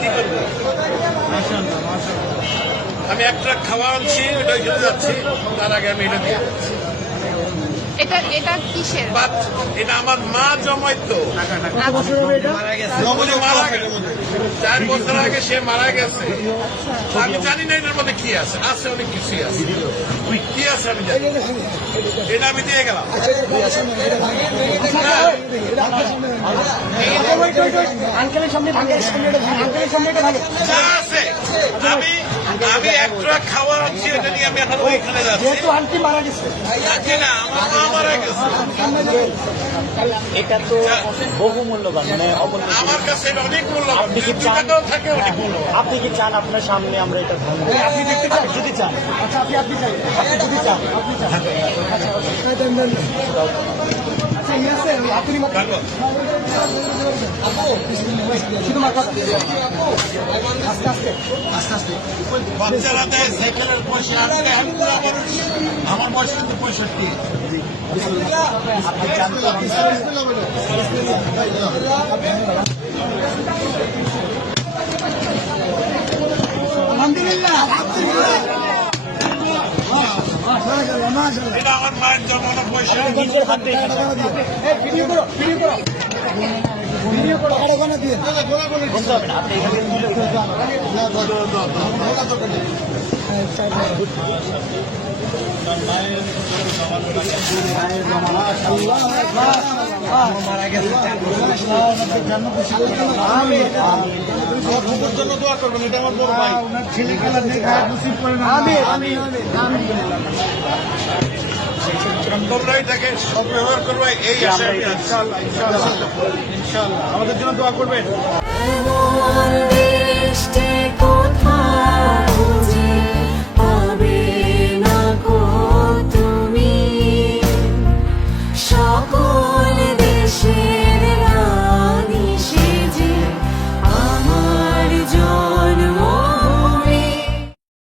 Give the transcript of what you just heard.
কি করবো? আমি একটা খাওয়া আনছি, ওটা ওইখানে যাচ্ছি, তার আগে আমি এটা দিয়ে এটা কিসের? বাট এটা আমার মা জমাইতো। মারা গেছে 4 বছর আগে, সে মারা গেছে। আমি জানি না এটার মধ্যে কি আছে, আছে অনেক কিছুই আছে, কি আছে আমি জানি। এটা আমি দিয়ে গেলাম। যা আছে আমি একটা খাওয়া আনছি, এটা নিয়ে আমি এখন ওইখানে যাচ্ছি। যাচ্ছি না, আমার মা মারা গেছে। এটা তো বহু মূল্যবান, মানে আমার কাছে এটা অনেক মূল্যবান। টাকাও থাকে অনেক মূল্যবান। আপনি কি চান আপনার সামনে আমরা এটা ভাঙবো? আপনি দেখতে চান? যদি চান, আচ্ছা আপনি চান, আপনি যদি চান, আপনি চান, বাচ্চারা দেয় সাইকেলের পয়সা, আমার বয়স কিন্তু 65। এটা আমার মায়ের জন্মানোর পয়সা। নিজের হাতে বলতে হবে না, আপনি এখানে মারা গেছে। জন্য দোয়া করবেন, এটা আমার বড় ভাই। ছেলে খেলা দেখা নসিব করে না। তোমরা এটাকে সদ্ব্যবহার করবে, এই আশায় ইনশাআল্লাহ। আমাদের জন্য দোয়া করবেন।